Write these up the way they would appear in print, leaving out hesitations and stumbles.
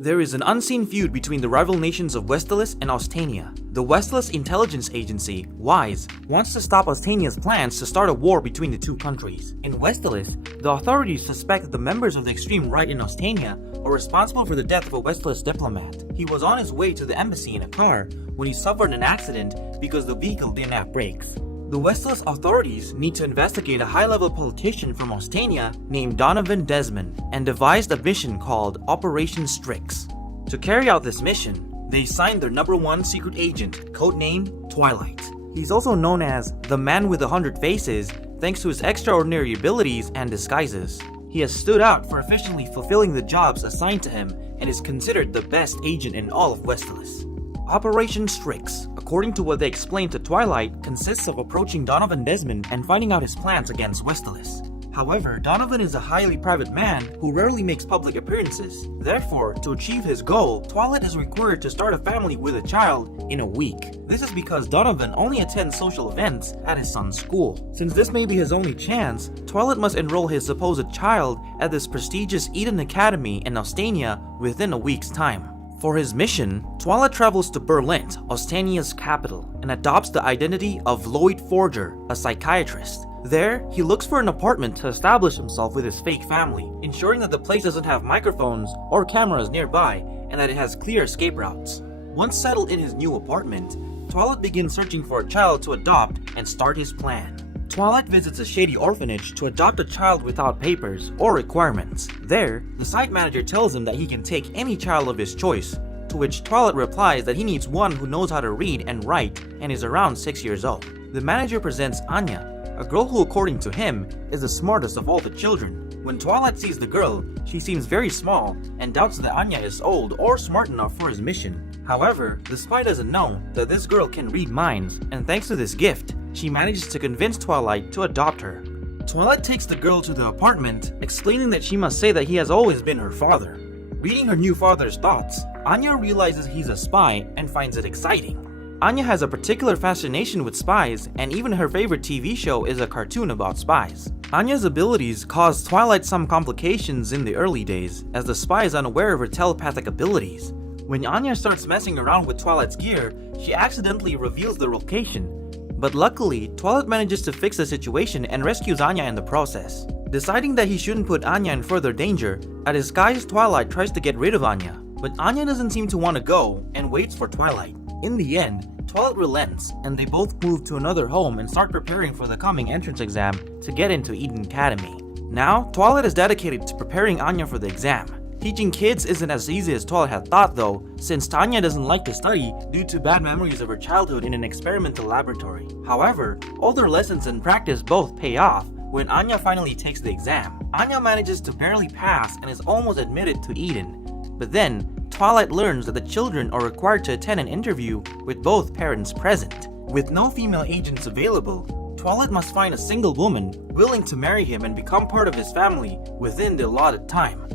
There is an unseen feud between the rival nations of Westeros and Ostania. The Westeros intelligence agency, WISE, wants to stop Ostania's plans to start a war between the two countries. In Westeros, the authorities suspect that the members of the extreme right in Ostania are responsible for the death of a Westeros diplomat. He was on his way to the embassy in a car when he suffered an accident because the vehicle didn't have brakes. The Westeros authorities need to investigate a high-level politician from Ostania named Donovan Desmond and devised a mission called Operation Strix. To carry out this mission, they signed their #1 secret agent, codenamed Twilight. He's also known as the Man with 100 Faces thanks to his extraordinary abilities and disguises. He has stood out for efficiently fulfilling the jobs assigned to him and is considered the best agent in all of Westeros. Operation Strix, according to what they explained to Twilight, consists of approaching Donovan Desmond and finding out his plans against Westeros. However, Donovan is a highly private man who rarely makes public appearances. Therefore, to achieve his goal, Twilight is required to start a family with a child in a week. This is because Donovan only attends social events at his son's school. Since this may be his only chance, Twilight must enroll his supposed child at this prestigious Eden Academy in Ostania within a week's time. For his mission, Twilight travels to Berlin, Ostania's capital, and adopts the identity of Lloyd Forger, a psychiatrist. There, he looks for an apartment to establish himself with his fake family, ensuring that the place doesn't have microphones or cameras nearby and that it has clear escape routes. Once settled in his new apartment, Twilight begins searching for a child to adopt and start his plan. Twilight visits a shady orphanage to adopt a child without papers or requirements. There, the site manager tells him that he can take any child of his choice, to which Twilight replies that he needs one who knows how to read and write and is around 6 years old. The manager presents Anya, a girl who, according to him, is the smartest of all the children. When Twilight sees the girl, she seems very small and doubts that Anya is old or smart enough for his mission. However, the spy doesn't know that this girl can read minds, and thanks to this gift, she manages to convince Twilight to adopt her. Twilight takes the girl to the apartment, explaining that she must say that he has always been her father. Reading her new father's thoughts, Anya realizes he's a spy and finds it exciting. Anya has a particular fascination with spies, and even her favorite TV show is a cartoon about spies. Anya's abilities cause Twilight some complications in the early days, as the spy is unaware of her telepathic abilities. When Anya starts messing around with Twilight's gear, she accidentally reveals the location. But luckily, Twilight manages to fix the situation and rescues Anya in the process. Deciding that he shouldn't put Anya in further danger, a disguised Twilight tries to get rid of Anya. But Anya doesn't seem to want to go and waits for Twilight. In the end, Twilight relents and they both move to another home and start preparing for the coming entrance exam to get into Eden Academy. Now, Twilight is dedicated to preparing Anya for the exam. Teaching kids isn't as easy as Twilight had thought though, since Tanya doesn't like to study due to bad memories of her childhood in an experimental laboratory. However, all their lessons and practice both pay off when Anya finally takes the exam. Anya manages to barely pass and is almost admitted to Eden. But then, Twilight learns that the children are required to attend an interview with both parents present. With no female agents available, Twilight must find a single woman willing to marry him and become part of his family within the allotted time.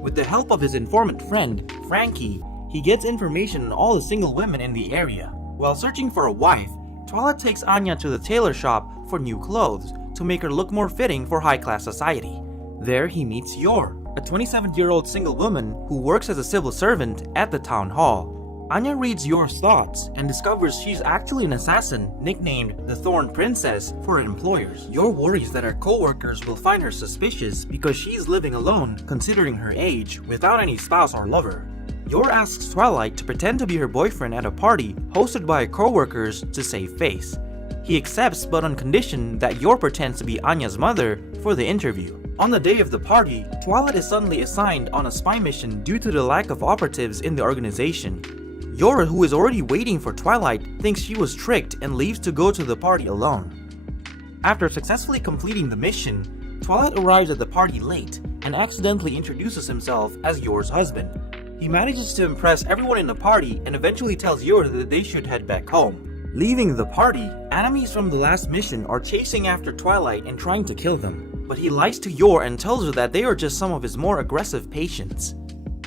With the help of his informant friend, Frankie, he gets information on all the single women in the area. While searching for a wife, Twilight takes Anya to the tailor shop for new clothes to make her look more fitting for high-class society. There he meets Yor, a 27-year-old single woman who works as a civil servant at the town hall. Anya reads Yor's thoughts and discovers she's actually an assassin nicknamed the Thorn Princess for her employers. Yor worries that her co-workers will find her suspicious because she's living alone considering her age without any spouse or lover. Yor asks Twilight to pretend to be her boyfriend at a party hosted by her co-workers to save face. He accepts, but on condition that Yor pretends to be Anya's mother for the interview. On the day of the party, Twilight is suddenly assigned on a spy mission due to the lack of operatives in the organization. Yor, who is already waiting for Twilight, thinks she was tricked and leaves to go to the party alone. After successfully completing the mission, Twilight arrives at the party late and accidentally introduces himself as Yor's husband. He manages to impress everyone in the party and eventually tells Yor that they should head back home. Leaving the party, enemies from the last mission are chasing after Twilight and trying to kill them, but he lies to Yor and tells her that they are just some of his more aggressive patients.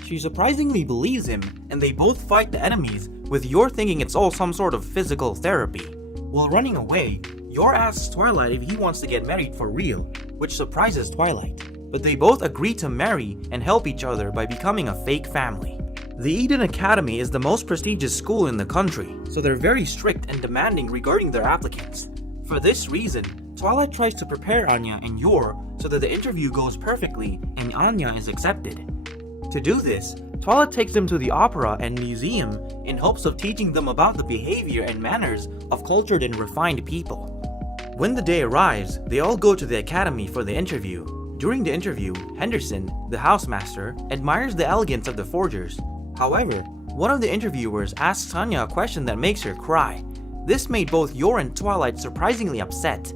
She surprisingly believes him, and they both fight the enemies, with Yor thinking it's all some sort of physical therapy. While running away, Yor asks Twilight if he wants to get married for real, which surprises Twilight. But they both agree to marry and help each other by becoming a fake family. The Eden Academy is the most prestigious school in the country, so they're very strict and demanding regarding their applicants. For this reason, Twilight tries to prepare Anya and Yor so that the interview goes perfectly and Anya is accepted. To do this, Twilight takes them to the opera and museum in hopes of teaching them about the behavior and manners of cultured and refined people. When the day arrives, they all go to the academy for the interview. During the interview, Henderson, the housemaster, admires the elegance of the forgers. However, one of the interviewers asks Anya a question that makes her cry. This made both Yor and Twilight surprisingly upset.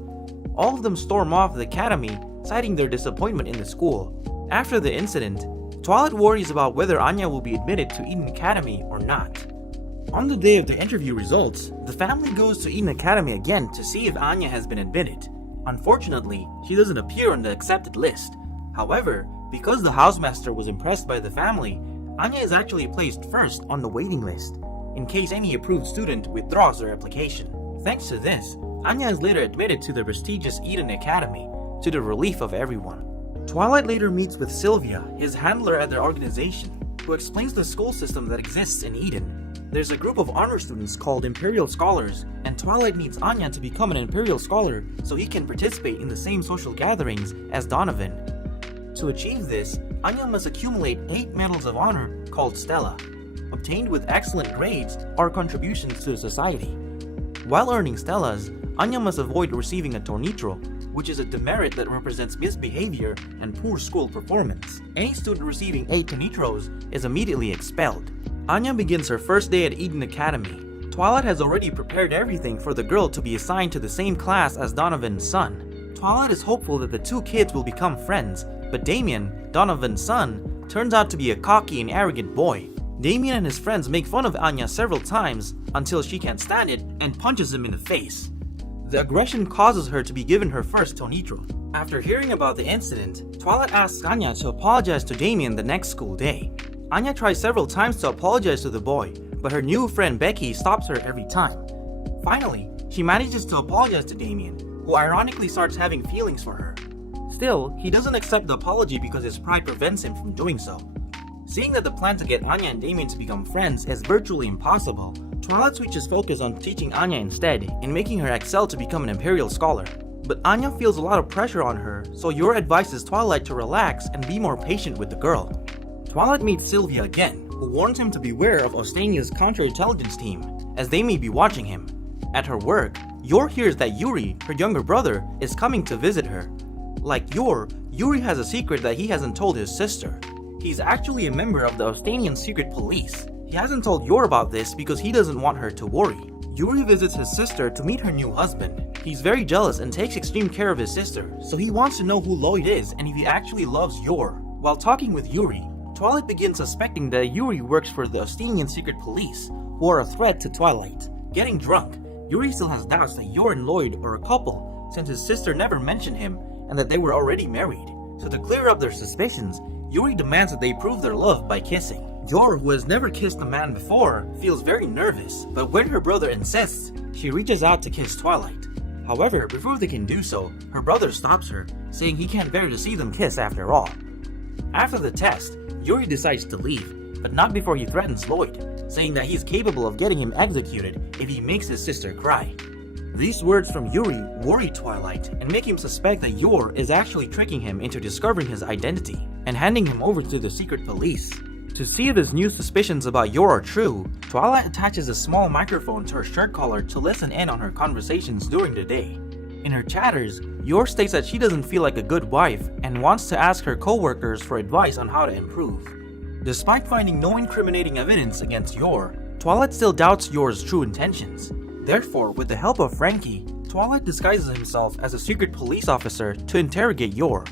All of them storm off the academy, citing their disappointment in the school. After the incident, Twilight worries about whether Anya will be admitted to Eden Academy or not. On the day of the interview results, the family goes to Eden Academy again to see if Anya has been admitted. Unfortunately, she doesn't appear on the accepted list. However, because the housemaster was impressed by the family, Anya is actually placed first on the waiting list, in case any approved student withdraws their application. Thanks to this, Anya is later admitted to the prestigious Eden Academy, to the relief of everyone. Twilight later meets with Sylvia, his handler at their organization, who explains the school system that exists in Eden. There's a group of honor students called Imperial Scholars, and Twilight needs Anya to become an Imperial Scholar so he can participate in the same social gatherings as Donovan. To achieve this, Anya must accumulate 8 medals of honor called Stella, obtained with excellent grades or contributions to the society. While earning Stellas, Anya must avoid receiving a Tornitro, which is a demerit that represents misbehavior and poor school performance. Any student receiving 8 Tornitros is immediately expelled. Anya begins her first day at Eden Academy. Twilight has already prepared everything for the girl to be assigned to the same class as Donovan's son. Twilight is hopeful that the two kids will become friends, but Damien, Donovan's son, turns out to be a cocky and arrogant boy. Damien and his friends make fun of Anya several times until she can't stand it and punches him in the face. The aggression causes her to be given her first Tornitro. After hearing about the incident, Twilight asks Anya to apologize to Damien the next school day. Anya tries several times to apologize to the boy, but her new friend Becky stops her every time. Finally, she manages to apologize to Damien, who ironically starts having feelings for her. Still, he doesn't accept the apology because his pride prevents him from doing so. Seeing that the plan to get Anya and Damien to become friends is virtually impossible, Twilight switches focus on teaching Anya instead and making her excel to become an Imperial Scholar. But Anya feels a lot of pressure on her, so Yor advises Twilight to relax and be more patient with the girl. Twilight meets Sylvia again, who warns him to beware of Ostania's counterintelligence team, as they may be watching him. At her work, Yor hears that Yuri, her younger brother, is coming to visit her. Like Yor, Yuri has a secret that he hasn't told his sister. He's actually a member of the Ostanian secret police. He hasn't told Yor about this because he doesn't want her to worry. Yuri visits his sister to meet her new husband. He's very jealous and takes extreme care of his sister, so he wants to know who Lloyd is and if he actually loves Yor. While talking with Yuri, Twilight begins suspecting that Yuri works for the Ostanian secret police, who are a threat to Twilight. Getting drunk, Yuri still has doubts that Yor and Lloyd are a couple, since his sister never mentioned him and that they were already married. So to clear up their suspicions, Yuri demands that they prove their love by kissing. Yor, who has never kissed a man before, feels very nervous, but when her brother insists, she reaches out to kiss Twilight. However, before they can do so, her brother stops her, saying he can't bear to see them kiss after all. After the test, Yuri decides to leave, but not before he threatens Lloyd, saying that he's capable of getting him executed if he makes his sister cry. These words from Yuri worry Twilight and make him suspect that Yor is actually tricking him into discovering his identity and handing him over to the secret police. To see if his new suspicions about Yor are true, Twilight attaches a small microphone to her shirt collar to listen in on her conversations during the day. In her chatters, Yor states that she doesn't feel like a good wife and wants to ask her co-workers for advice on how to improve. Despite finding no incriminating evidence against Yor, Twilight still doubts Yor's true intentions. Therefore, with the help of Frankie, Twilight disguises himself as a secret police officer to interrogate Yor.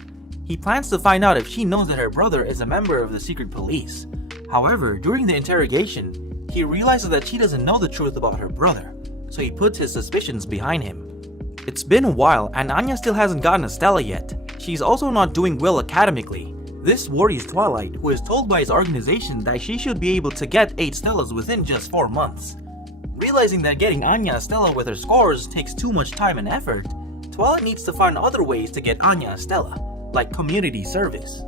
He plans to find out if she knows that her brother is a member of the secret police. However, during the interrogation, he realizes that she doesn't know the truth about her brother, so he puts his suspicions behind him. It's been a while and Anya still hasn't gotten a Stella yet. She's also not doing well academically. This worries Twilight, who is told by his organization that she should be able to get 8 Stellas within just 4 months. Realizing that getting Anya a Stella with her scores takes too much time and effort, Twilight needs to find other ways to get Anya a Stella, like community service.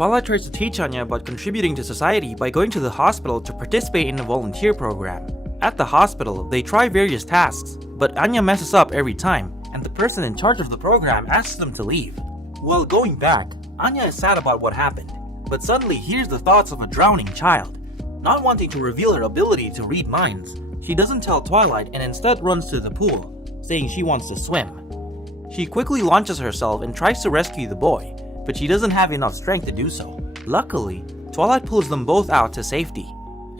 Twilight tries to teach Anya about contributing to society by going to the hospital to participate in a volunteer program. At the hospital, they try various tasks, but Anya messes up every time, and the person in charge of the program asks them to leave. While going back, Anya is sad about what happened, but suddenly hears the thoughts of a drowning child. Not wanting to reveal her ability to read minds, she doesn't tell Twilight and instead runs to the pool, saying she wants to swim. She quickly launches herself and tries to rescue the boy, but she doesn't have enough strength to do so. Luckily, Twilight pulls them both out to safety.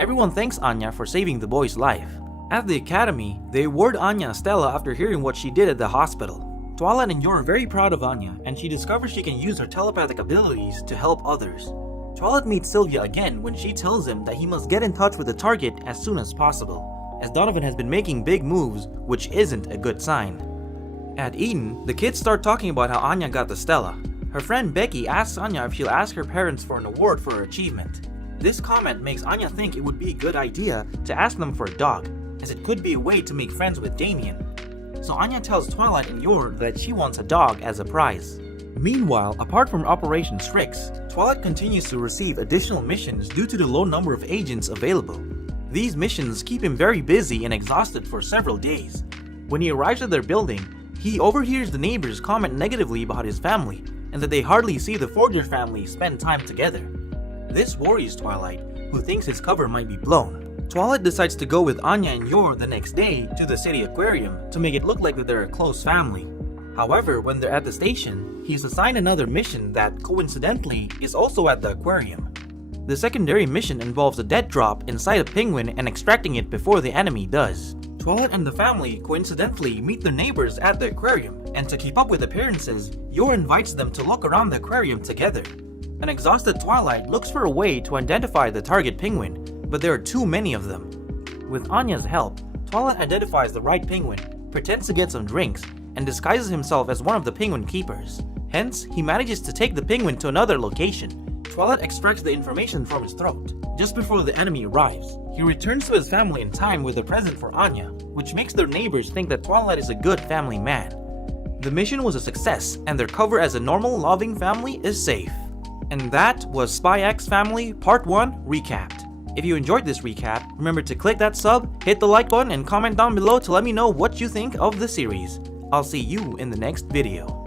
Everyone thanks Anya for saving the boy's life. At the academy, they award Anya a Stella after hearing what she did at the hospital. Twilight and Yor are very proud of Anya, and she discovers she can use her telepathic abilities to help others. Twilight meets Sylvia again when she tells him that he must get in touch with the target as soon as possible, as Donovan has been making big moves, which isn't a good sign. At Eden, the kids start talking about how Anya got the Stella. Her friend Becky asks Anya if she'll ask her parents for an award for her achievement. This comment makes Anya think it would be a good idea to ask them for a dog, as it could be a way to make friends with Damien. So Anya tells Twilight and Yor that she wants a dog as a prize. Meanwhile, apart from Operation Strix, Twilight continues to receive additional missions due to the low number of agents available. These missions keep him very busy and exhausted for several days. When he arrives at their building, he overhears the neighbors comment negatively about his family and that they hardly see the Forger family spend time together. This worries Twilight, who thinks his cover might be blown. Twilight decides to go with Anya and Yor the next day to the city aquarium to make it look like that they're a close family. However, when they're at the station, he's assigned another mission that, coincidentally, is also at the aquarium. The secondary mission involves a dead drop inside a penguin and extracting it before the enemy does. Twilight and the family coincidentally meet their neighbors at the aquarium, and to keep up with appearances, Yor invites them to look around the aquarium together. An exhausted Twilight looks for a way to identify the target penguin, but there are too many of them. With Anya's help, Twilight identifies the right penguin, pretends to get some drinks, and disguises himself as one of the penguin keepers. Hence, he manages to take the penguin to another location. Twilight extracts the information from his throat. Just before the enemy arrives, he returns to his family in time with a present for Anya, which makes their neighbors think that Twilight is a good family man. The mission was a success, and their cover as a normal, loving family is safe. And that was SpyxFamily Part 1 Recapped. If you enjoyed this recap, remember to click that sub, hit the like button, and comment down below to let me know what you think of the series. I'll see you in the next video.